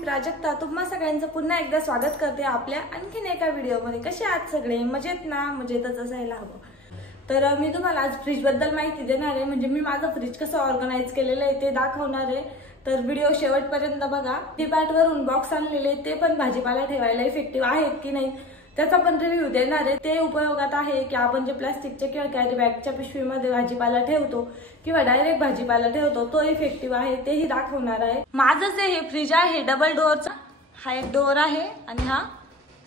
प्राजक्ता तुम्हा सगळ्यांचं पुन्हा एकदा स्वागत करते आपल्या आणखीन एका व्हिडिओमध्ये। कसे आहात सगळे? मजेत ना? मजेतच असायला हवं। तर मी तुम्हाला आज फ्रीज बद्दल माहिती देणार आहे, म्हणजे मी माझं फ्रीज कसं ऑर्गनाइज केलेलं आहे ते दाखवणार आहे। तर व्हिडिओ शेवटपर्यंत बघा। फ्लिपकार्ट वरून बॉक्स आणलेले ते पण भाजीपाला ठेवायला इफेक्टिव्ह आहेत की नाही त्याचा पण रिव्ह्यू देणार आहे। ते उपयोगात आहे की आपण जे प्लास्टिकच्या किंवा कॅरी बॅगच्या पिशवीमध्ये भाजीपाला ठेवतो किंवा डायरेक्ट भाजीपाला ठेवतो तो इफेक्टिव्ह आहे तेही दाखवणार आहे। माझं जे हे फ्रीज आहे डबल डोअरचा, हा एक डोअर आहे आणि हा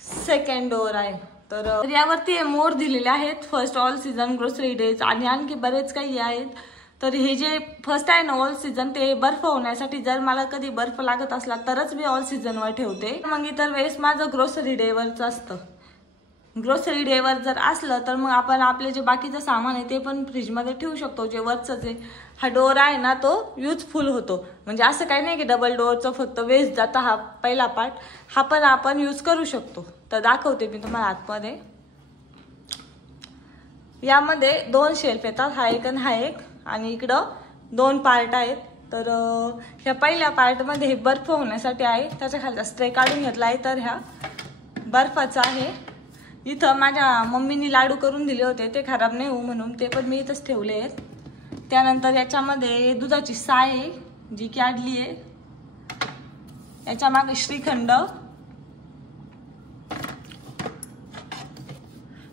सेकंड डोअर आहे। तर यावरती मोड दिलेले आहेत, first all season, grocery days आणि आणखी बरेच काही आहेत। तर हे जे फर्स्ट आहे ना ऑल सीझन, ते बर्फ होण्यासाठी, जर मला कधी बर्फ लागत असला तरच मी ऑल सीझनवर ठेवते, मग इतर वेळेस माझं ग्रोसरी डेवरच असतं। ग्रोसरी डेवर जर असलं तर मग आपण आपले जे बाकीचं सामान आहे ते पण फ्रीजमध्ये ठेवू शकतो। जे वरचं जे हा डोअर आहे ना तो युजफुल होतो, म्हणजे असं काही नाही की डबल डोअरचं फक्त वेस्ट जातं हा पहिला पार्ट, हा पण आपण यूज करू शकतो। तर दाखवते मी तुम्हाला आतमध्ये। यामध्ये दोन शेल्फ येतात, हा एक आणि हा एक, आणि इकडं दोन पार्ट आहेत। तर ह्या पहिल्या पार्टमध्ये हे बर्फ होण्यासाठी आहे, त्याच्या खालचा स्ट्रे काढून घेतला आहे। तर ह्या बर्फाचा आहे। इथं माझ्या मम्मीनी लाडू करून दिले होते, ते खराब नाही होऊ म्हणून ते पण मी इथंच ठेवले आहेत। त्यानंतर याच्यामध्ये दुधाची साय आहे जी काढली आहे, याच्या मागे श्रीखंड,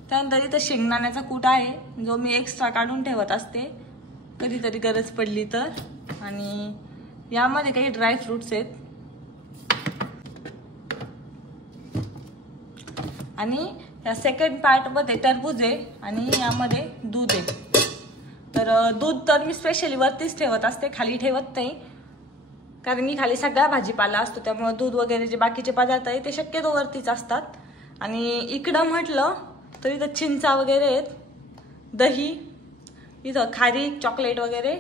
त्यानंतर इथं शेंगदाण्याचा कूट आहे जो मी एक्स्ट्रा काढून ठेवत असते कधीतरी गरज पडली तर, आणि यामध्ये काही ड्राय फ्रुट्स आहेत, आणि या सेकंड पार्ट मध्ये टरबूज आहे आणि यामध्ये दूध आहे। तर दूध तर मी स्पेशली वरतीच ठेवत असते, खाली ठेवत नाही, कारण मी खाली सगळा भाजीपाला असतो त्यामुळे दूध वगैरे जे बाकीचे पदार्थ आहे ते शक्यतो वरतीच असतात। आणि इकडं म्हटलं तर इथं चिंचा वगैरे आहेत, दही, इथं खारी, चॉकलेट वगैरे,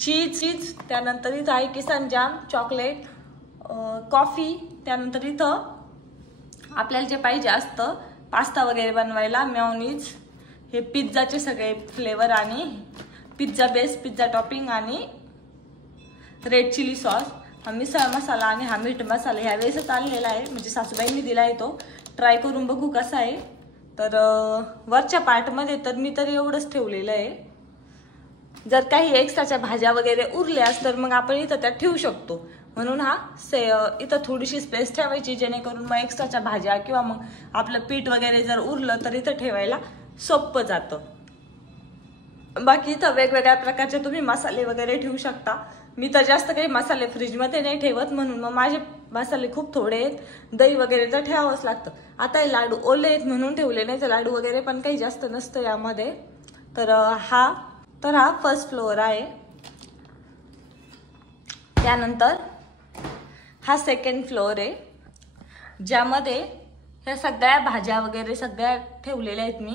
चीज, त्यानंतर इथं आहे किसान जाम, चॉकलेट, कॉफी, त्यानंतर इथं आपल्याला जे पाहिजे असतं पास्ता वगैरे बनवायला, मेयोनीज, हे पिझ्झाचे सगळे फ्लेवर आणि पिझ्झा बेस, पिझ्झा टॉपिंग आणि रेड चिली सॉस, हा मिसळ मसाला आणि हा मीठ मसाला ह्यावेळेसच आणलेला आहे, म्हणजे सासूबाईंनी दिला आहे, तो ट्राय करून बघू कसा आहे। तर वरच्या पार्टमध्ये तर मी तर एवढंच ठेवलेलं आहे। जर काही एक्स्ट्राच्या भाज्या वगैरे उरल्यास तर मग आपण इथं त्या ठेवू शकतो, म्हणून हा इथं थोडीशी स्पेस ठेवायची जेणेकरून मग एक्स्ट्राच्या भाज्या किंवा मग आपलं पीठ वगैरे जर उरलं तर इथं ठेवायला सोपं जातं। बाकी इथं वेगवेगळ्या प्रकारचे तुम्ही मसाले वगैरे ठेवू शकता। मी तर जास्त काही मसाले फ्रीजमध्ये नाही ठेवत, म्हणून मग माझे मसाले खूप थोडे आहेत, दही वगैरे तर ठेवावंच लागतं। आता हे लाडू ओले आहेत म्हणून ठेवले, नाही तर लाडू वगैरे पण काही जास्त नसतं यामध्ये। तर हा फर्स्ट फ्लोअर आहे। त्यानंतर हा सेकंड फ्लोअर आहे, ज्यामध्ये ह्या सगळ्या भाज्या वगैरे सगळ्या ठेवलेल्या आहेत। मी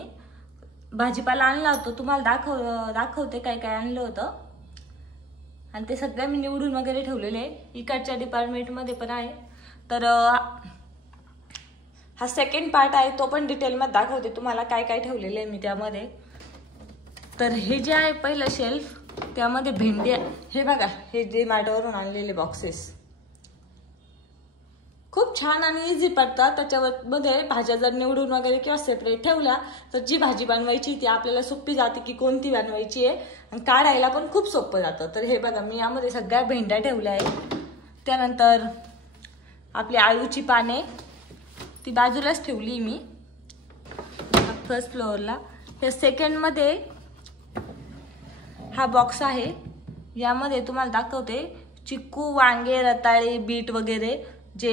भाजीपाला आणला होता, तुम्हाला दाखवते काय काय आणलं होतं, आणि ते सगळ्या मी निवडून वगैरे ठेवलेले आहे, इकडच्या डिपार्टमेंटमध्ये पण आहे। तर हा सेकंड पार्ट आहे, तो पण डिटेलमध्ये दाखवते तुम्हाला काय काय ठेवलेले आहे मी त्यामध्ये। तर हे जे आहे पहिलं शेल्फ, त्यामध्ये भेंड्या, हे बघा, हे डीमार्टवरून आणलेले बॉक्सेस खूप छान आणि इझी पडतात। त्याच्यामध्ये भाज्या जर निवडून वगैरे किंवा सेपरेट ठेवल्या तर जी भाजी बनवायची ती आपल्याला सोपी जाते की कोणती बनवायची आहे, आणि काढायला पण खूप सोपं जातं। तर हे बघा, मी यामध्ये सगळ्या भेंड्या ठेवल्या आहेत। त्यानंतर आपली आळूची पाने ती बाजूलाच ठेवली मी फर्स्ट फ्लोअरला। या सेकंडमध्ये हा बॉक्स आहे, यामध्ये तुम्हाला दाखवते चिक्कू, वांगे, रताळे, बीट वगैरे जे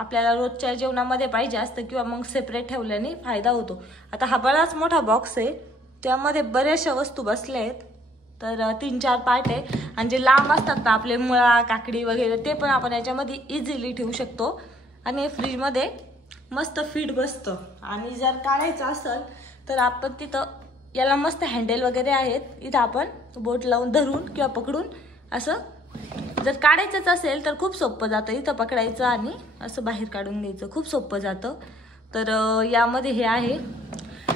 आपल्याला रोजच्या जेवणामध्ये पाहिजे असतं किंवा मग सेपरेट ठेवल्याने फायदा होतो। आता हा बराच मोठा बॉक्स आहे, त्यामध्ये बऱ्याचशा वस्तू बसल्या आहेत। तर 3-4 पार्ट आहे, आणि जे लांब असतात ना आपले मुळा, काकडी वगैरे ते पण आपण याच्यामध्ये इझिली ठेवू शकतो, आणि फ्रीजमध्ये मस्त फिट बसतं। आणि जर काढायचं असेल तर आपण तिथं याला मस्त हँडल वगैरे आहेत, इथं आपण बोट लावून धरून किंवा पकडून असं जर काढायचंच असेल तर खूप सोपं जातं, इथं पकडायचं आणि असं बाहेर काढून घ्यायचं, खूप सोपं जातं। तर यामध्ये हे आहे,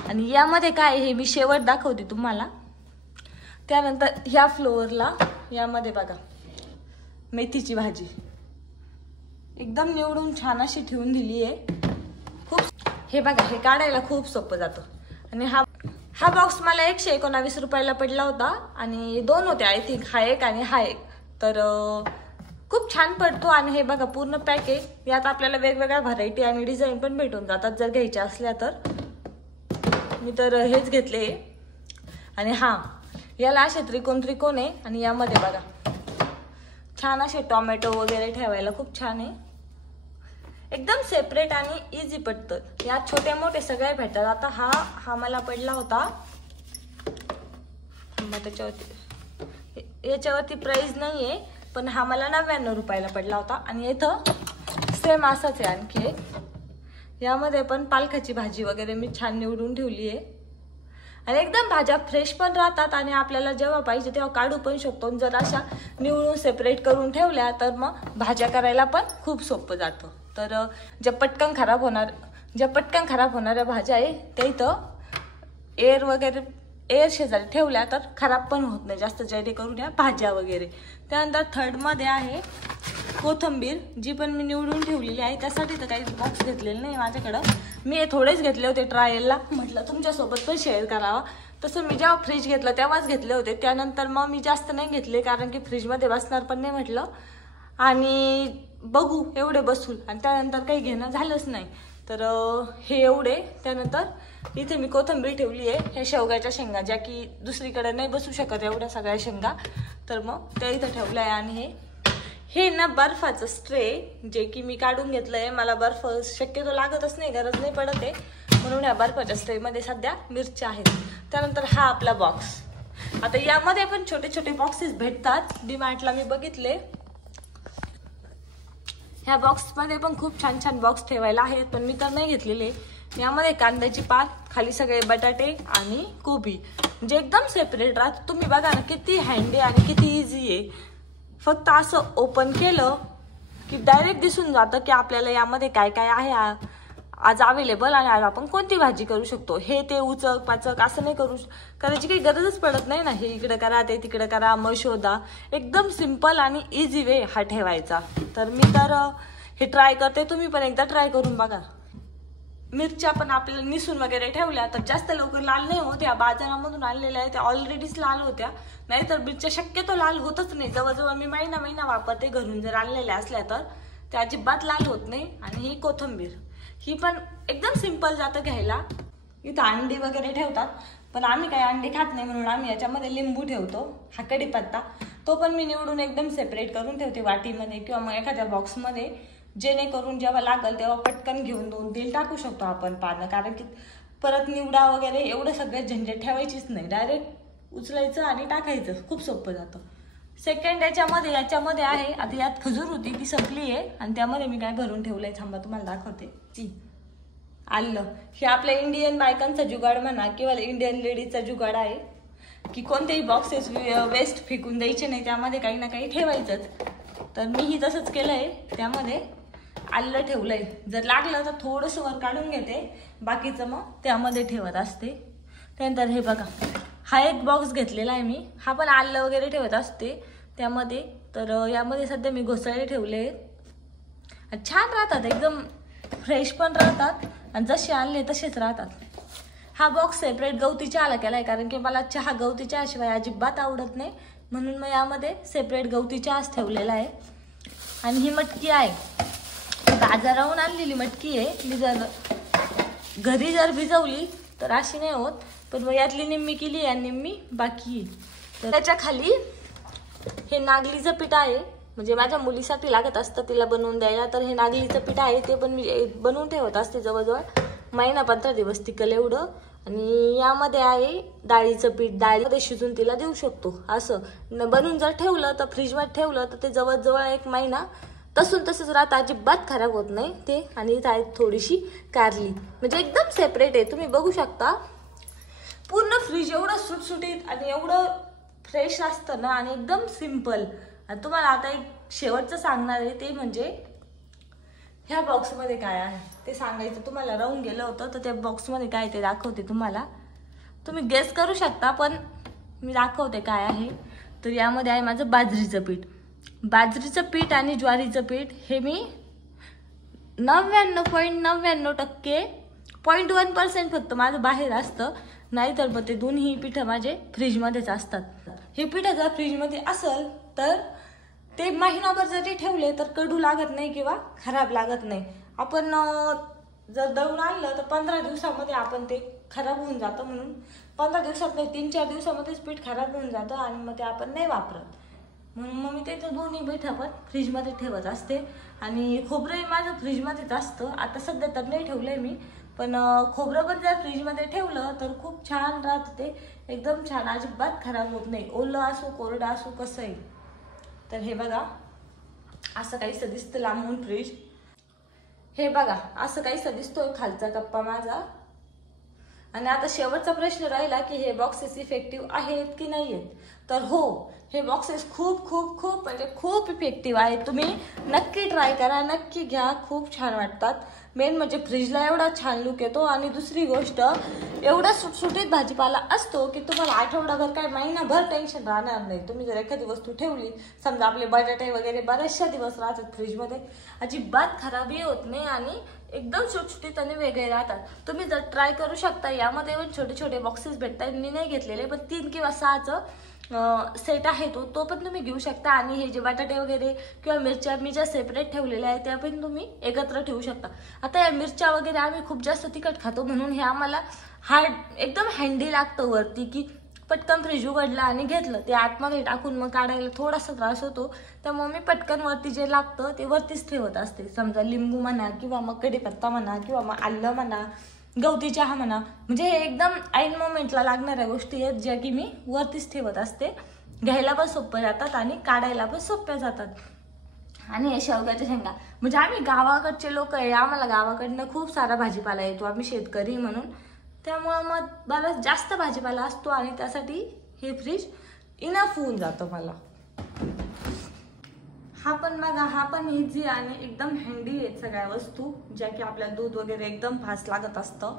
आणि यामध्ये काय हे मी शेवट दाखवते तुम्हाला। त्यानंतर ह्या फ्लोअरला यामध्ये बघा मेथीची भाजी, एकदम निवडून छान अशी ठेवून दिली आहे. खूप हे बघा, हे काढायला खूप सोपं जातं. आणि हा बॉक्स मला 119 रुपयाला पडला होता आणि 2 होते आय थिंक, हा एक आणि हा एक. तर खूप छान पडतो. आणि हे बघा पूर्ण पॅक आहे. यात आपल्याला वेगवेगळ्या व्हरायटी आणि डिझाईन पण भेटून जातात जर घ्यायच्या असल्या तर. मी तर हेच घेतले. आणि याला असे त्रिकोण आहे. आणि यामध्ये बघा छान असे टोमॅटो वगैरे ठेवायला खूप छान आहे. एकदम सेपरेट आणि इझी पडतं. यात छोटे मोठे सगळे भेटतात. आता हा मला पडला होता, याच्यावरती प्राइस नाहीये, पण हा मला 99 रुपयाला पडला होता. आणि इथं सेम असाच आहे आणखी एक. यामध्ये पण पालकाची भाजी वगैरे मी छान निवडून ठेवली आहे. आणि एकदम भाज्या फ्रेश पण राहतात आणि आपल्याला जेव्हा पाहिजे तेव्हा काढू पण शकतो. जर अशा निवडून सेपरेट करून ठेवल्या तर मग भाज्या करायला पण खूप सोपं जातं. तर ज्या पटकन खराब होणाऱ्या भाज्या आहे त्या इथं एअर शेजारी ठेवल्या तर खराब पण होत नाही जास्त, जेणेकरून या भाज्या वगैरे. त्यानंतर थर्डमध्ये आहे कोथिंबीर, जी पण मी निवडून ठेवलेली आहे. त्यासाठी तर काही बॉक्स घेतलेले नाही माझ्याकडं. मी थोडेच घेतले होते ट्रायलला, म्हटलं तुमच्यासोबत पण शेअर करावा. तसं मी जेव्हा फ्रीज घेतलं तेव्हाच घेतले होते. त्यानंतर मग मी जास्त नाही घेतले, कारण की फ्रीजमध्ये बसणार पण नाही म्हटलं, आणि बघू एवढे बसून. आणि त्यानंतर काही घेणं झालंच नाही. तर हे एवढे. त्यानंतर इथे मी कोथिंबीर ठेवली आहे. हे शेवग्याच्या शेंगा, ज्या की दुसरीकडे नाही बसू शकत एवढ्या सगळ्या शेंगा, तर मग त्या इथं ठेवल्या आहे. आणि हे ना बर्फाचं स्ट्रे, जे की मी काढून घेतलंय. मला बर्फ शक्यतो लागतच नाही, गरज नाही पडत आहे, म्हणून या बर्फाच्या स्ट्रेमध्ये सध्या मिरच्या आहेत. त्यानंतर हा आपला बॉक्स. आता यामध्ये पण छोटे छोटे बॉक्सेस भेटतात, डीमार्टला मी बघितले. ह्या बॉक्समध्ये पण खूप छान छान बॉक्स ठेवायला आहेत, पण मी तर नाही घेतलेले. यामध्ये कांद्याची पात, खाली सगळे बटाटे आणि कोबी, म्हणजे एकदम सेपरेट राहत. तुम्ही बघा ना किती हँडी आणि किती इझी आहे. फक्त असं ओपन केलं की डायरेक्ट दिसून जातं की आपल्याला यामध्ये काय काय आहे आज अवेलेबल, आणि आज आपण कोणती भाजी करू शकतो. हे ते उचक पाचक असं नाही करायची काही गरजच पडत नाही ना. हे इकडे करा, ते तिकडे करा, मग शोधा. एकदम सिंपल आणि इझी वे हा ठेवायचा. तर मी हे ट्राय करते, तुम्ही पण एकदा ट्राय करून बघा. मिरच्या पण आपल्याला निसून वगैरे ठेवल्या तर जास्त लवकर लाल नाही होत. या बाजारामधून आणलेल्या आहे त्या ऑलरेडीच लाल होत्या, नाहीतर मिरच्या शक्यतो लाल होतच नाही. जवळजवळ मी महिना वापरते घरून जर आणलेल्या असल्या तर त्या अजिबात लाल होत नाही. आणि ही कोथिंबीर, ही पण एकदम सिंपल जातं घ्यायला. इथं अंडी वगैरे ठेवतात, पण आम्ही काही अंडी खात नाही, म्हणून आम्ही याच्यामध्ये लिंबू ठेवतो. हा कढीपत्ता, तो पण मी निवडून एकदम सेपरेट करून ठेवते वाटीमध्ये किंवा मग एखाद्या बॉक्समध्ये, जेणेकरून जेव्हा लागल तेव्हा पटकन घेऊन 2-3 टाकू शकतो आपण पानं. कारण की परत निवडा वगैरे एवढं सगळं झंझट ठेवायचीच नाही, डायरेक्ट उचलायचं आणि टाकायचं, खूप सोपं जातं. सेकंड याच्यामध्ये आहे. आता यात खजूर होती, ती संपली आहे. आणि त्यामध्ये मी काय भरून ठेवलंय थांबा तुम्हाला दाखवते. ती आलं. हे आपल्या इंडियन बायकांचा जुगाड म्हणा किंवा इंडियन लेडीजचा जुगाड आहे की कोणतेही बॉक्सेस वेस्ट फेकून द्यायचे नाही, त्यामध्ये काही ना काही ठेवायचंच. तर मीही तसंच केलंय. त्यामध्ये आलं ठेवलंय, जर लागलं तर थोडंसं वर काढून घेते, बाकीचं मग त्यामध्ये ठेवत असते. त्यानंतर हे बघा, हा एक बॉक्स घेतलेला आहे मी. हा पण आलं वगैरे ठेवत असते त्यामध्ये. तर यामध्ये सध्या मी घोसाळे ठेवले, छान राहतात, एकदम फ्रेश पण राहतात आणि जसे आणले तसेच राहतात. हा बॉक्स सेपरेट गवती चहाला केलाय, कारण की मला चहा गवती चहाशिवाय अजिबात आवडत नाही, म्हणून मग यामध्ये सेपरेट गवती चहाच ठेवलेला आहे. आणि ही मटकी आहे, बाजाराहून आणलेली मटकी आहे. मी जर घरी भिजवली तर अशी नाही होत, पण मग यातली निम्मी केली आणि निम्मी बाकी. तर त्याच्या खाली हे नागलीचं पीठ आहे, म्हणजे माझ्या मुलीसाठी लागत असतं तिला बनवून द्यायला. तर हे नागलीचं पीठ आहे, ते पण मी बनवून ठेवत असते जवळजवळ 15 दिवस टिकल एवढं. आणि यामध्ये आहे डाळीचं पीठ, डाळीमध्ये शिजून तिला देऊ शकतो. असं बनवून जर ठेवलं तर फ्रीजमध्ये ठेवलं तर ते जवळजवळ 1 महिना तसंच राहतं, अजिबात खराब होत नाही ते. आणि इथं आहे थोडीशी कारली, म्हणजे एकदम सेपरेट आहे. तुम्ही बघू शकता पूर्ण फ्रीज एवढं सुटसुटीत आणि एवढं फ्रेश असतं ना, आणि एकदम सिंपल. आणि तुम्हाला आता एक शेवटचं सांगणार आहे, ते म्हणजे ह्या बॉक्समध्ये काय आहे ते सांगायचं तुम्हाला राहून गेलं होतं. तर त्या बॉक्समध्ये काय ते दाखवते तुम्हाला, तुम्ही गेस करू शकता, पण मी दाखवते काय आहे. तर यामध्ये आहे माझं बाजरीचं पीठ आणि ज्वारीचं पीठ. हे मी 99.99% 0.1% फक्त माझं बाहेर असतं, नाहीतर मग ते दोन्ही पीठ माझे फ्रीजमध्येच असतात. हे पीठ जर फ्रीजमध्ये असेल तर ते महिनाभर जरी ठेवले तर कडू लागत नाही किंवा खराब लागत नाही. आपण जर दळून आणलं तर 15 दिवसामध्ये आपण ते खराब होऊन जातं, म्हणून 15 दिवसात नाही 3-4 दिवसामध्येच पीठ खराब होऊन जातं आणि मग ते आपण नाही वापरत. म्हणून मग मी ते दोन्ही पीठ आपण फ्रीजमध्ये ठेवत असते. आणि खोबरंही माझं फ्रीजमध्येच असतं. आता सध्या तर नाही ठेवलंय मी, पण खोबरं पण जर फ्रीजमध्ये ठेवलं तर खूप छान राहतं, ते एकदम छान, अजिबात खराब होत नाही, ओलं असो कोरडं असो कसंही. तर हे बघा असं काहीसं दिसतं लांबून फ्रीज. हे बघा असं काहीसं दिसतोय खालचा कप्पा माझा. आणि आता शेवटचा प्रश्न राहिला की हे बॉक्सेस इफेक्टिव्ह आहेत की नाही आहेत. तर हो, हे बॉक्सेस खूप खूप खूप म्हणजे खूप इफेक्टिव्ह आहेत. तुम्ही नक्की ट्राय करा, नक्की घ्या, खूप छान वाटतात. मेन म्हणजे फ्रीजला एवढा छान लुक येतो. आणि दुसरी गोष्ट, एवढा सुटसुटीत भाजीपाला असतो की तुम्हाला आठवडाभर काय महिनाभर टेन्शन राहणार नाही. तुम्ही जर एखादी वस्तू ठेवली, समजा आपले बटाटे वगैरे बरेचशा दिवस राहतात फ्रीजमध्ये, अजिबात खराबही होत नाही आणि एकदम सुटसुटीत आणि वेगळे राहतात. तुम्ही जर ट्राय करू शकता. यामध्ये पण छोटे छोटे बॉक्सेस भेटतात, मी नाही घेतलेले, पण 3 किंवा 6चं सेट आहे तो पण तुम्ही घेऊ शकता. आणि हे जे बटाटे वगैरे किंवा मिरच्या मी ज्या सेपरेट ठेवलेल्या आहेत त्या पण तुम्ही एकत्र ठेवू शकता. आता या मिरच्या वगैरे आम्ही खूप जास्त तिखट खातो, म्हणून हे आम्हाला एकदम हँडी लागतं वरती, की पटकन फ्रीज उघडलं आणि घेतलं, ते आतमध्ये टाकून मग काढायला थोडासा त्रास होतो. त्यामुळे मी पटकन वरती जे लागतं ते वरतीच ठेवत असते. समजा लिंबू म्हणा किंवा मग कढीपत्ता म्हणा किंवा मग आलं म्हणा, गवती चहा म्हणा, म्हणजे हे एकदम ऐन मोमेंटला लागणाऱ्या गोष्टी आहेत ज्या की मी वरतीच ठेवत असते. घ्यायला पण सोपं जातात आणि काढायला पण सोप्या जातात. आणि हे शेवग्याच्या शेंगा, म्हणजे आम्ही गावाकडचे लोक आहे, आम्हाला गावाकडनं खूप सारा भाजीपाला येतो, आम्ही शेतकरी म्हणून, त्यामुळं मग बराच जास्त भाजीपाला असतो आणि त्यासाठी हे फ्रीज इनफ होऊन जातं मला. हा पण बघा, हा पण इझी आणि एकदम हँडी आहेत सगळ्या वस्तू, ज्या की आपल्याला दूध वगैरे एकदम फास्ट लागत असतं,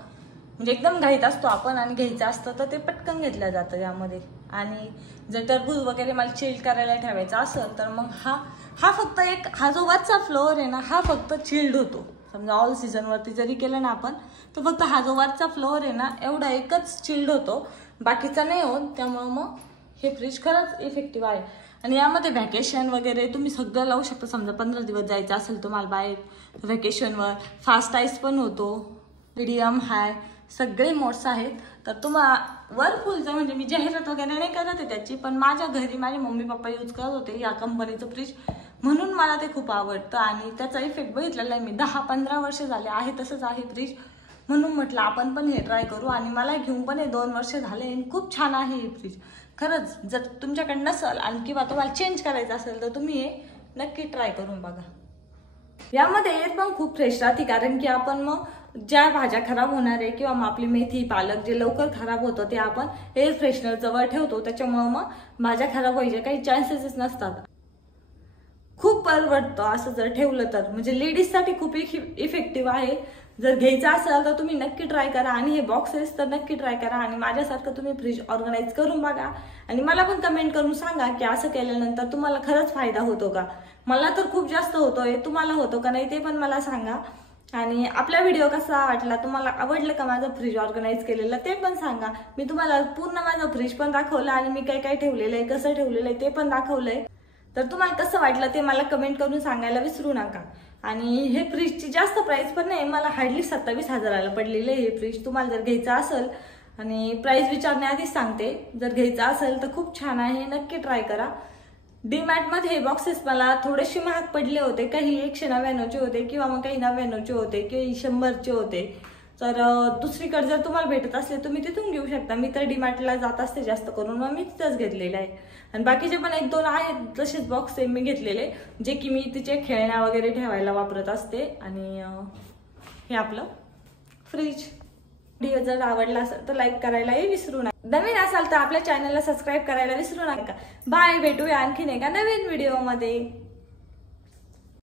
म्हणजे एकदम घाईत असतो आपण आणि घ्यायचं असतं तर ते पटकन घेतलं जातं यामध्ये. आणि जर टरबूज वगैरे मला चिल्ड करायला ठेवायचं असेल तर मग हा फक्त एक, हा जो वरचा फ्लोअर आहे ना, हा फक्त चिल्ड होतो. समजा ऑल सीझनवरती जरी केलं ना आपण, तर फक्त हा जो वरचा फ्लोअर आहे ना, एवढा एकच चिल्ड होतो, बाकीचा नाही होत. त्यामुळं मग हे फ्रीज खरंच इफेक्टिव्ह आहे. आणि यामध्ये व्हॅकेशन वगैरे तुम्ही सगळं लावू शकता. समजा 15 दिवस जायचं असेल तुम्हाला बाहेर व्हॅकेशनवर, फास्ट आईस पण होतो, मीडियम हाय सगळे मोड्स आहेत. तर तुम्हाला वरफुलचं, म्हणजे मी जाहिरात वगैरे नाही करत आहे त्याची, पण माझ्या घरी माझे मम्मी पप्पा यूज करत होते या कंपनीचं फ्रीज, म्हणून मला ते खूप आवडतं. आणि त्याचा इफेक्ट बघितलेला आहे मी, 10-15 वर्ष झाले आहे तसंच आहे फ्रीज, म्हणून म्हटलं आपण पण हे ट्राय करू. आणि मला घेऊन पण हे 2 वर्ष झाले, खूप छान आहे हे फ्रीज खरंच. जर तुमच्याकडे नसेल आणि किंवा तुम्हाला चेंज करायचं असेल तर तुम्ही हे नक्की ट्राय करून बघा. यामध्ये एअर पण खूप फ्रेश राहते, कारण की आपण मग ज्या भाज्या खराब होणार आहे किंवा मग आपली मेथी पालक जे लवकर खराब होतं ते आपण एअर फ्रेशनर जवळ ठेवतो, त्याच्यामुळे मग भाज्या खराब व्हायचे काही चान्सेसच नसतात. खूप परवडतं असं जर ठेवलं तर, म्हणजे लेडीजसाठी खूप इफेक्टिव्ह आहे. जर घ्यायचं असेल तर तुम्ही नक्की ट्राय करा. आणि हे बॉक्सेस तर नक्की ट्राय करा आणि माझ्यासारखं तुम्ही फ्रीज ऑर्गनाईज करून बघा आणि मला पण कमेंट करून सांगा की असं केल्यानंतर तुम्हाला खरंच फायदा होतो का. मला तर खूप जास्त होतोय, तुम्हाला होतो का नाही ते पण मला सांगा. आणि आपला व्हिडिओ कसा वाटला, तुम्हाला आवडलं का माझं फ्रीज ऑर्गनाईज केलेलं ते पण सांगा. मी तुम्हाला पूर्ण माझं फ्रीज पण दाखवलं आणि मी काय काय ठेवलेलं आहे, कसं ठेवलेलं आहे ते पण दाखवलंय. तर तुम्हाला कसं वाटलं ते मला कमेंट करून सांगायला विसरू नका. आणि हे फ्रीजची जास्त प्राइस पण नाही, मला हार्डली 27,000ला पडलेलं आहे हे फ्रीज. तुम्हाला जर घ्यायचं असेल, आणि प्राइस विचारण्याआधीच सांगते, जर घ्यायचं असेल तर खूप छान आहे, नक्की ट्राय करा. डीमार्टमध्ये हे बॉक्सेस मला थोडेसे महाग पडले होते, काही 199चे होते किंवा मग काही 99चे होते, काही 100चे होते. तर दुसरीकडे जर तुम्हाला भेटत असले तुम्ही तिथून घेऊ शकता. मी तर डीमार्टला जात असते जास्त करून, मग मी तिथंच घेतलेलं आहे. आणि बाकीचे पण 1-2 आहेत तसेच बॉक्स मी घेतलेले, जे की मी तिचे खेळण्या वगैरे ठेवायला वापरत असते. आणि हे आपलं फ्रीज. व्हिडिओ जर आवडला असेल तर लाईक करायलाही विसरू नका. नवीन असाल तर आपल्या चॅनलला सबस्क्राईब करायला विसरू नका. बाय, भेटूया आणखीन एका नवीन व्हिडिओमध्ये.